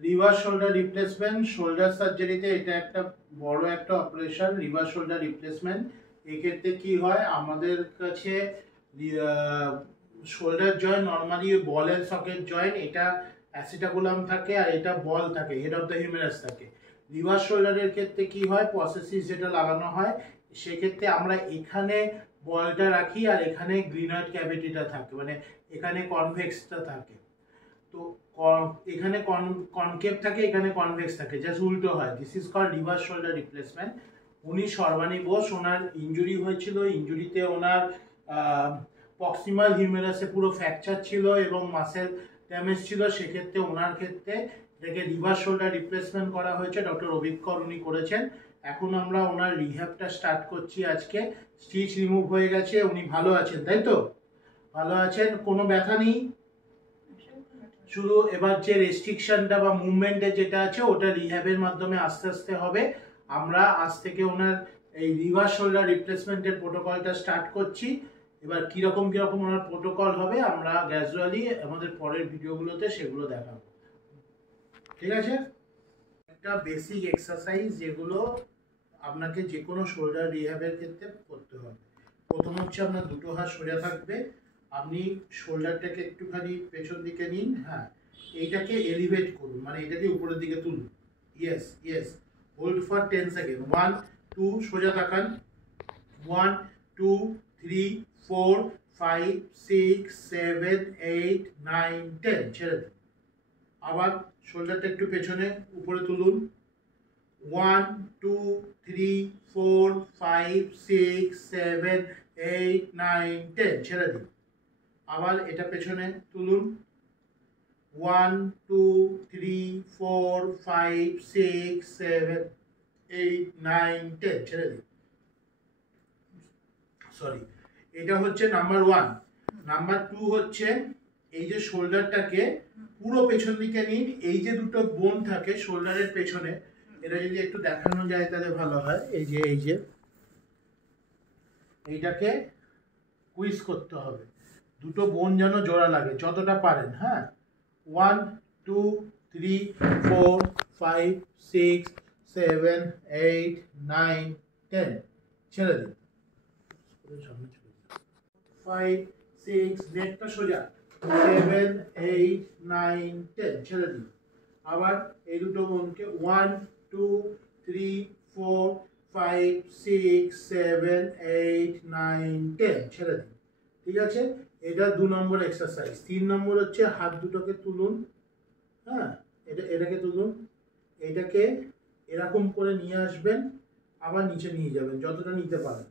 Reverse shoulder replacement shoulder সার্জারিতে এটা একটা বড় একটা অপারেশন। রিভার্স শোল্ডার রিপ্লেসমেন্ট এক্ষেত্রে কি হয়, আমাদের কাছে shoulder joint normally ball and socket joint, এটা অ্যাসিটাবুলাম থাকে আর এটা বল থাকে, হেড অফ দ্য হিউমেরাস থাকে। রিভার্স শোল্ডারের ক্ষেত্রে কি হয়, প্রসেসিস যেটা লাগানো হয় সেক্ষেত্রে আমরা এখানে বলটা রাখি আর এখানে গ্রিনয়েড ক্যাভিটিটা থাকে, মানে এখানে কনভেক্সটা থাকে। তো এখানে কনকেভ থাকে, এখানে কনভেক্স থাকে, জাস্ট উল্টো হয়। This is called reverse shoulder replacement. উনি সর্বাণী বোস, ওনার ইনজুরি হয়েছিল। ইনজুরিতে ওনার প্রক্সিমাল হিউমেরাসে পুরো ফ্র্যাকচার ছিল এবং মাসেল ড্যামেজ ছিল। সেক্ষেত্রে ওনার ক্ষেত্রে এটাকে রিভার্স শোল্ডার রিপ্লেসমেন্ট করা হয়েছে। ডক্টর অভিজ্ঞর উনি করেছেন। এখন আমরা ওনার রিহ্যাবটা স্টার্ট করছি আজকে। স্টিচ রিমুভ হয়ে গেছে, উনি ভালো আছেন, তাই তো? ভালো আছেন, কোনো ব্যথা নেই? শুধু এবার যে রেস্ট্রিকশনটা বা মুভমেন্টে যেটা আছে ওটা রিহ্যাবের মাধ্যমে আস্তে আস্তে হবে। আমরা আজ থেকে ওনার এই রিভার্স শোল্ডার রিপ্লেসমেন্টের প্রোটোকলটা স্টার্ট করছি। এবার কিরকম ওনার প্রোটোকল হবে আমরা গ্র্যাজুয়ালি আমাদের পরের ভিডিওগুলোতে সেগুলো দেখাবো, ঠিক আছে? একটা বেসিক এক্সারসাইজ যেগুলো আপনাকে যে কোনো শোল্ডার রিহ্যাবের ক্ষেত্রে করতে হবে। প্রথম হচ্ছে আপনার দুটো হাত সোজা থাকবে, আপনি শোল্ডারটাকে একটুখানি পেছন দিকে নিন, হ্যাঁ, এইটাকে এলিভেট করুন, মানে এটাকে উপরের দিকে তুলুন। Yes yes, hold for 10 second. 1 2, সোজা তাকান। 1 2 3 4 5 6 7 8 9 10, ছেড়ে দিন। আবার শোল্ডারটা একটু পেছনে উপরে তুলুন। 1 2 3 4 5 6 7 8 9 10, ছেড়ে দিন। আবার এটা পেছনে তুলুন। 1 2 3 4 5 6 7 8 9 10, ছেড়ে দিন। সরি, এটা হচ্ছে নাম্বার 1। নাম্বার 2 হচ্ছে এই যে শোল্ডারটাকে পুরো পেছন দিকে নিন। এই যে দুটো বোন থাকে শোল্ডারের পেছনে, এটা যদি একটু দেখানো যায় তাহলে ভালো হয়। এই যে এইটাকে কুইজ করতে হবে, দুটো বোন যেন জোড়া লাগে যতটা পারেন, হ্যাঁ। 1 2 3 4 5 6 7 8 9 10, ছেড়ে দিন। 5 6, নেকটা সোজা। 7 8 9 10, ছেড়ে দিন। আবার এই দুটো বোনকে 1 2 3 4 5 6 7 8 9 10, ছেড়ে দিন। ঠিক আছে, এটা 2 নম্বর এক্সারসাইজ। 3 নম্বর হচ্ছে হাত দুটোকে তুলুন, হ্যাঁ, এটাকে তুলুন, এটাকে এরকম করে নিয়ে আসবেন, আবার নিচে নিয়ে যাবেন যতটা নিতে পারেন।